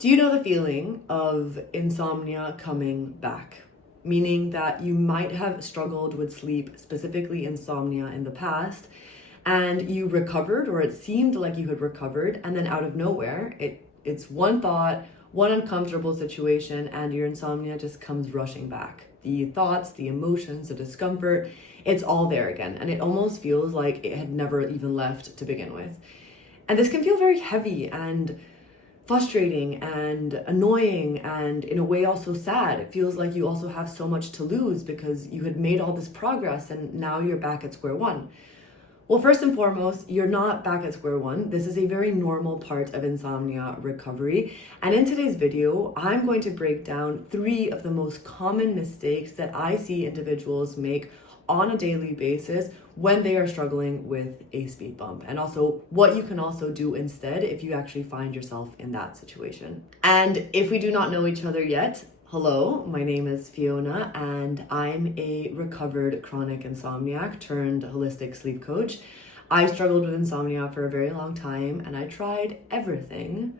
Do you know the feeling of insomnia coming back? Meaning that you might have struggled with sleep, specifically insomnia, in the past, and you recovered, or it seemed like you had recovered, and then out of nowhere, it's one thought, one uncomfortable situation, and your insomnia just comes rushing back. The thoughts, the emotions, the discomfort, it's all there again, and it almost feels like it had never even left to begin with. And this can feel very heavy and frustrating and annoying, and in a way also sad. It feels like you also have so much to lose because you had made all this progress and now you're back at square one. Well, first and foremost, you're not back at square one. This is a very normal part of insomnia recovery. And in today's video, I'm going to break down 3 of the most common mistakes that I see individuals make on a daily basis when they are struggling with a speed bump, and also what you can also do instead if you actually find yourself in that situation. And if we do not know each other yet, hello, my name is Fiona and I'm a recovered chronic insomniac turned holistic sleep coach. I struggled with insomnia for a very long time and I tried everything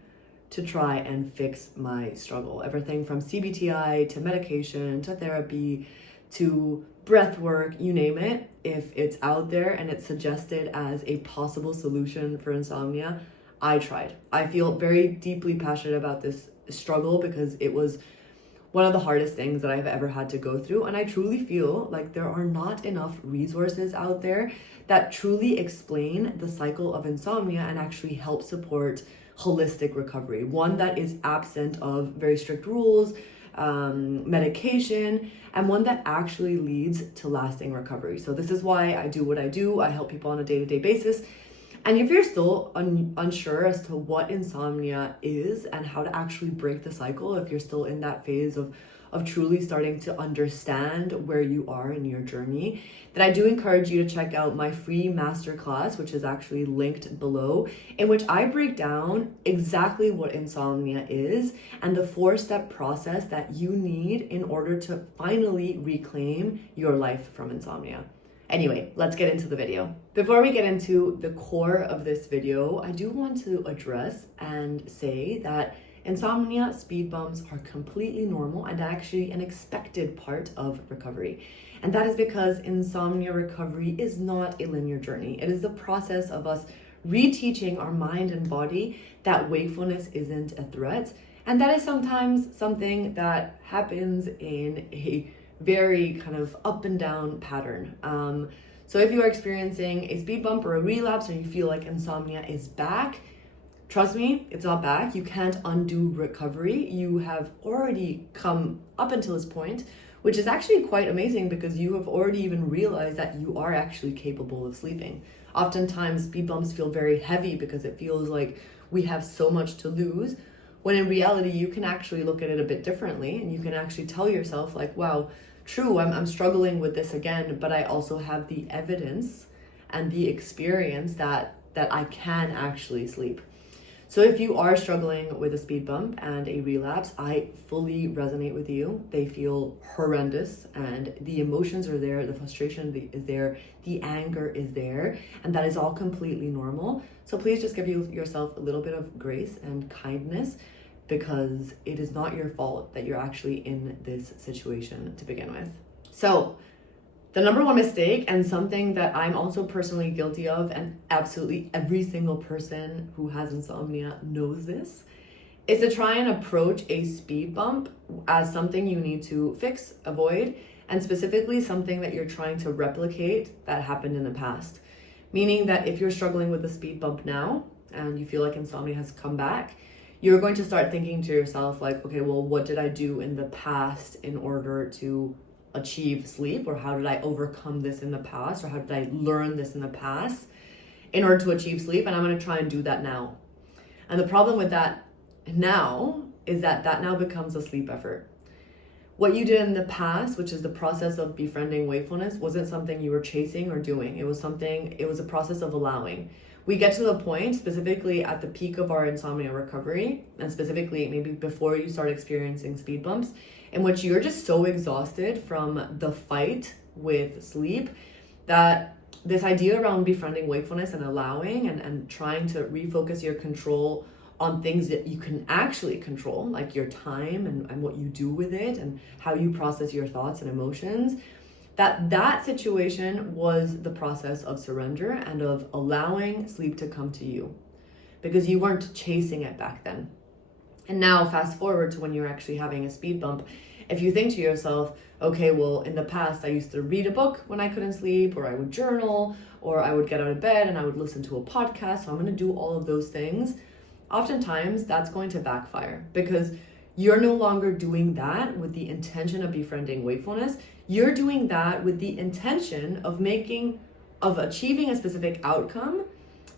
to try and fix my struggle. Everything from CBTI to medication to therapy to breath work, you name it. If it's out there and it's suggested as a possible solution for insomnia, I tried. I feel very deeply passionate about this struggle because it was one of the hardest things that I've ever had to go through. And I truly feel like there are not enough resources out there that truly explain the cycle of insomnia and actually help support holistic recovery. One that is absent of very strict rules, medication, and one that actually leads to lasting recovery. So this is why I do what I do. I help people on a day-to-day basis. And if you're still unsure as to what insomnia is and how to actually break the cycle, if you're still in that phase of truly starting to understand where you are in your journey, then I do encourage you to check out my free masterclass, which is actually linked below, in which I break down exactly what insomnia is and the 4-step process that you need in order to finally reclaim your life from insomnia. Anyway, let's get into the video. Before we get into the core of this video, I do want to address and say that insomnia speed bumps are completely normal and actually an expected part of recovery. And that is because insomnia recovery is not a linear journey. It is the process of us reteaching our mind and body that wakefulness isn't a threat. And that is sometimes something that happens in a very kind of up and down pattern. So if you are experiencing a speed bump or a relapse and you feel like insomnia is back, trust me, it's not back. You can't undo recovery. You have already come up until this point, which is actually quite amazing because you have already even realized that you are actually capable of sleeping. Oftentimes, speed bumps feel very heavy because it feels like we have so much to lose, when in reality, you can actually look at it a bit differently and you can actually tell yourself like, wow, true, I'm struggling with this again, but I also have the evidence and the experience that I can actually sleep. So if you are struggling with a speed bump and a relapse, I fully resonate with you. They feel horrendous and the emotions are there, the frustration is there, the anger is there, and that is all completely normal. So please just give yourself a little bit of grace and kindness because it is not your fault that you're actually in this situation to begin with. So the number one mistake, and something that I'm also personally guilty of, and absolutely every single person who has insomnia knows this, is to try and approach a speed bump as something you need to fix, avoid, and specifically something that you're trying to replicate that happened in the past. Meaning that if you're struggling with a speed bump now and you feel like insomnia has come back, you're going to start thinking to yourself like, okay, well, what did I do in the past in order to achieve sleep? Or how did I overcome this in the past? Or how did I learn this in the past in order to achieve sleep? And I'm going to try and do that now. And the problem with that now is that now becomes a sleep effort. What you did in the past, which is the process of befriending wakefulness, wasn't something you were chasing or doing. It was a process of allowing. We get to the point, specifically at the peak of our insomnia recovery, and specifically maybe before you start experiencing speed bumps, in which you're just so exhausted from the fight with sleep that this idea around befriending wakefulness and allowing and trying to refocus your control on things that you can actually control, like your time and what you do with it and how you process your thoughts and emotions, that situation was the process of surrender and of allowing sleep to come to you, because you weren't chasing it back then. And now fast forward to when you're actually having a speed bump. If you think to yourself, okay, well, in the past I used to read a book when I couldn't sleep, or I would journal, or I would get out of bed and I would listen to a podcast, so I'm going to do all of those things. Oftentimes that's going to backfire, because you're no longer doing that with the intention of befriending wakefulness. You're doing that with the intention of achieving a specific outcome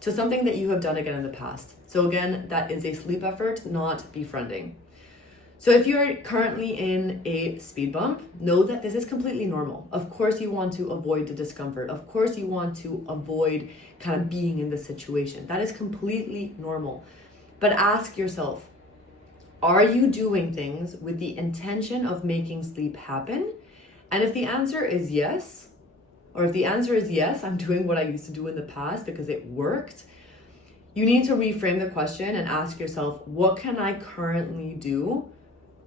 to something that you have done again in the past. So again, that is a sleep effort, not befriending. So if you're currently in a speed bump, know that this is completely normal. Of course you want to avoid the discomfort. Of course you want to avoid kind of being in the situation. That is completely normal. But ask yourself, are you doing things with the intention of making sleep happen? And if the answer is yes, or if the answer is yes, I'm doing what I used to do in the past because it worked, you need to reframe the question and ask yourself, what can I currently do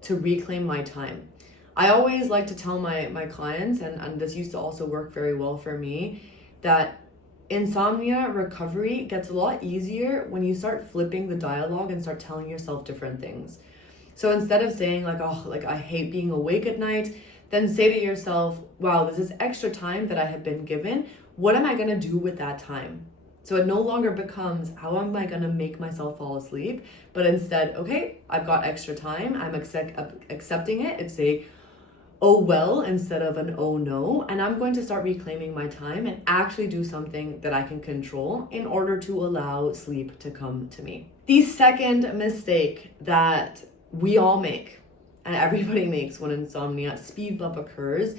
to reclaim my time? I always like to tell my clients, and this used to also work very well for me, that insomnia recovery gets a lot easier when you start flipping the dialogue and start telling yourself different things. So instead of saying like, oh, like I hate being awake at night, then say to yourself, wow, this is extra time that I have been given. What am I going to do with that time? So it no longer becomes, how am I going to make myself fall asleep? But instead, okay, I've got extra time. I'm accepting it. It's a, oh well, instead of an oh no. And I'm going to start reclaiming my time and actually do something that I can control in order to allow sleep to come to me. The second mistake that we all make, and everybody makes when insomnia speed bump occurs,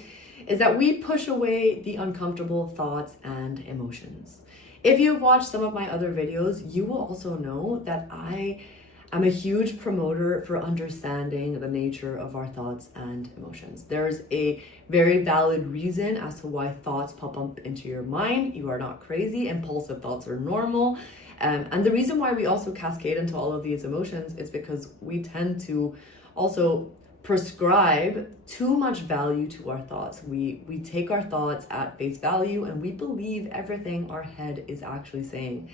is that we push away the uncomfortable thoughts and emotions. If you've watched some of my other videos, you will also know that I am a huge promoter for understanding the nature of our thoughts and emotions. There's a very valid reason as to why thoughts pop up into your mind. You are not crazy. Impulsive thoughts are normal. And the reason why we also cascade into all of these emotions is because we tend to also prescribe too much value to our thoughts. We take our thoughts at face value and we believe everything our head is actually saying.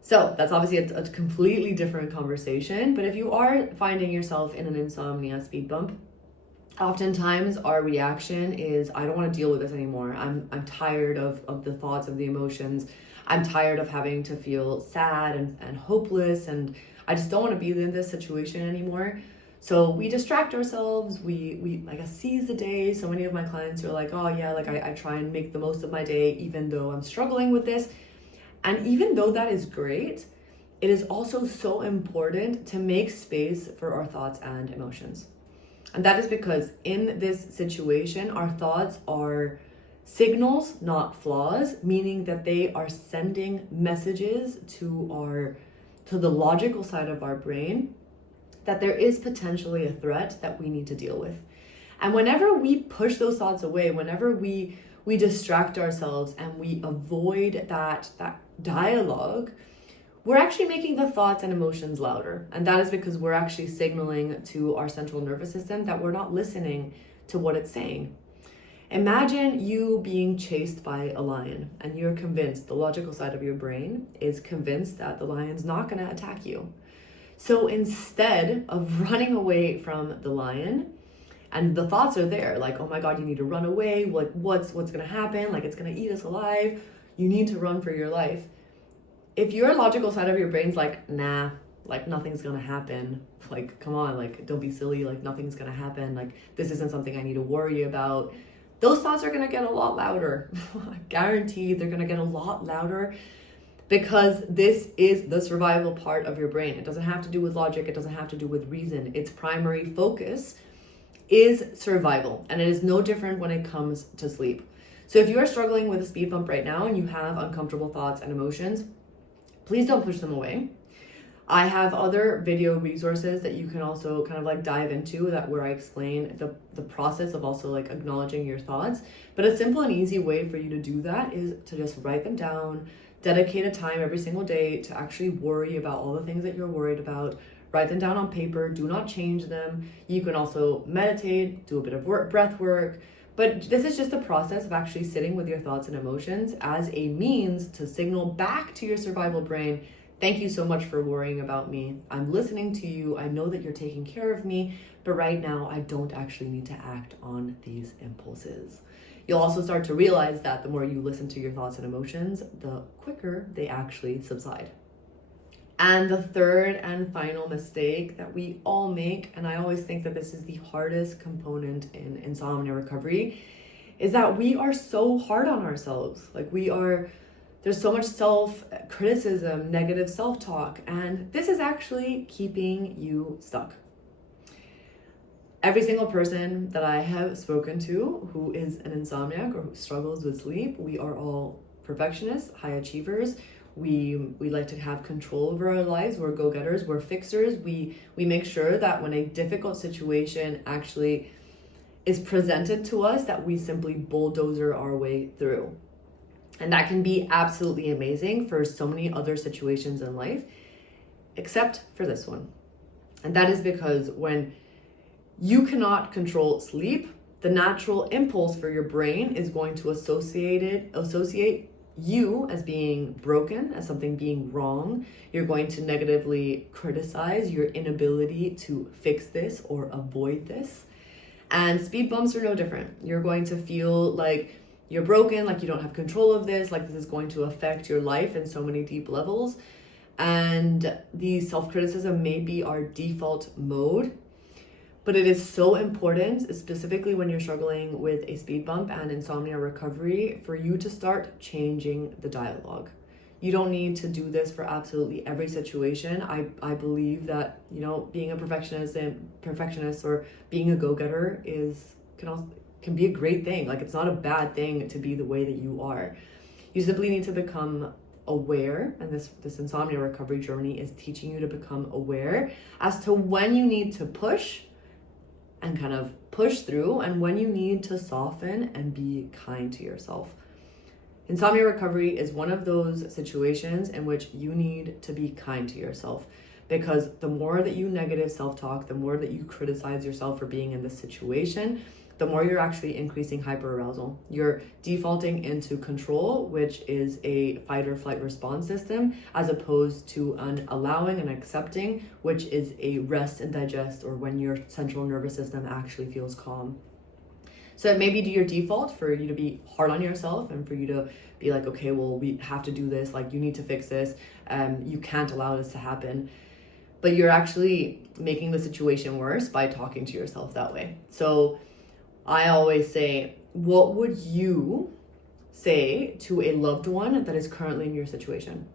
So that's obviously a completely different conversation. But if you are finding yourself in an insomnia speed bump, oftentimes our reaction is, I don't want to deal with this anymore. I'm tired of the thoughts, of the emotions. I'm tired of having to feel sad and hopeless, and I just don't want to be in this situation anymore. So we distract ourselves, we like seize the day. So many of my clients are like, oh yeah, like I try and make the most of my day even though I'm struggling with this. And even though that is great, it is also so important to make space for our thoughts and emotions. And that is because in this situation, our thoughts are signals, not flaws, meaning that they are sending messages to the logical side of our brain that there is potentially a threat that we need to deal with. And whenever we push those thoughts away, whenever we distract ourselves and we avoid that dialogue, we're actually making the thoughts and emotions louder. And that is because we're actually signaling to our central nervous system that we're not listening to what it's saying. Imagine you being chased by a lion and you're convinced, the logical side of your brain is convinced that the lion's not going to attack you. So instead of running away from the lion, and the thoughts are there, like, oh my God, you need to run away. Like, what's going to happen? Like, it's going to eat us alive. You need to run for your life. If your logical side of your brain's like, nah, like nothing's going to happen. Like, come on, like, don't be silly. Like, nothing's going to happen. Like, this isn't something I need to worry about. Those thoughts are going to get a lot louder. I guarantee they're going to get a lot louder, because this is the survival part of your brain. It doesn't have to do with logic. It doesn't have to do with reason. Its primary focus is survival. And it is no different when it comes to sleep. So if you are struggling with a speed bump right now and you have uncomfortable thoughts and emotions, please don't push them away. I have other video resources that you can also kind of like dive into, that where I explain the process of also like acknowledging your thoughts. But a simple and easy way for you to do that is to just write them down, Dedicate a time every single day to actually worry about all the things that you're worried about. Write them down on paper. Do not change them. You can also meditate, do a bit of breath work. But this is just a process of actually sitting with your thoughts and emotions as a means to signal back to your survival brain, thank you so much for worrying about me. I'm listening to you. I know that you're taking care of me, but right now I don't actually need to act on these impulses. You'll also start to realize that the more you listen to your thoughts and emotions, the quicker they actually subside. And the third and final mistake that we all make, and I always think that this is the hardest component in insomnia recovery, is that we are so hard on ourselves. There's so much self-criticism, negative self-talk, and this is actually keeping you stuck. Every single person that I have spoken to who is an insomniac or who struggles with sleep, we are all perfectionists, high achievers. We like to have control over our lives. We're go-getters, we're fixers. We make sure that when a difficult situation actually is presented to us, that we simply bulldozer our way through. And that can be absolutely amazing for so many other situations in life, except for this one. And that is because when you cannot control sleep, the natural impulse for your brain is going to associate you as being broken, as something being wrong. You're going to negatively criticize your inability to fix this or avoid this. And speed bumps are no different. You're going to feel like you're broken, like you don't have control of this, like this is going to affect your life in so many deep levels. And the self-criticism may be our default mode, but it is so important, specifically when you're struggling with a speed bump and insomnia recovery, for you to start changing the dialogue. You don't need to do this for absolutely every situation. I believe that, being a perfectionist or being a go-getter can be a great thing. Like, it's not a bad thing to be the way that you are. You simply need to become aware, and this insomnia recovery journey is teaching you to become aware as to when you need to push and kind of push through, and when you need to soften and be kind to yourself. Insomnia recovery is one of those situations in which you need to be kind to yourself, because the more that you negative self-talk, the more that you criticize yourself for being in this situation, the more you're actually increasing hyperarousal. You're defaulting into control, which is a fight or flight response system, as opposed to an allowing and accepting, which is a rest and digest, or when your central nervous system actually feels calm. So it may be your default for you to be hard on yourself and for you to be like, okay, well, we have to do this. Like, you need to fix this. You can't allow this to happen. But you're actually making the situation worse by talking to yourself that way. So I always say, what would you say to a loved one that is currently in your situation?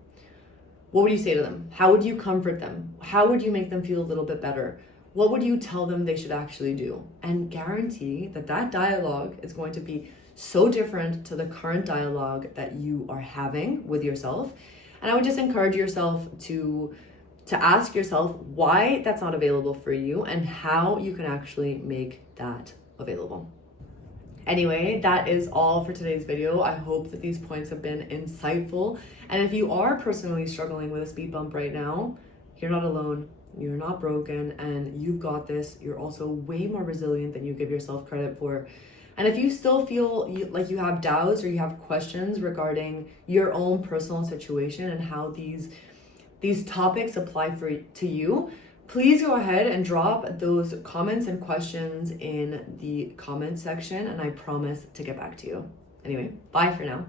What would you say to them? How would you comfort them? How would you make them feel a little bit better? What would you tell them they should actually do? And guarantee that dialogue is going to be so different to the current dialogue that you are having with yourself. And I would just encourage yourself to ask yourself why that's not available for you and how you can actually make that available. Anyway, that is all for today's video. I hope that these points have been insightful. And if you are personally struggling with a speed bump right now, you're not alone. You're not broken, and you've got this. You're also way more resilient than you give yourself credit for. And if you still feel like you have doubts or you have questions regarding your own personal situation and how these topics apply to you, please go ahead and drop those comments and questions in the comment section, and I promise to get back to you. Anyway, bye for now.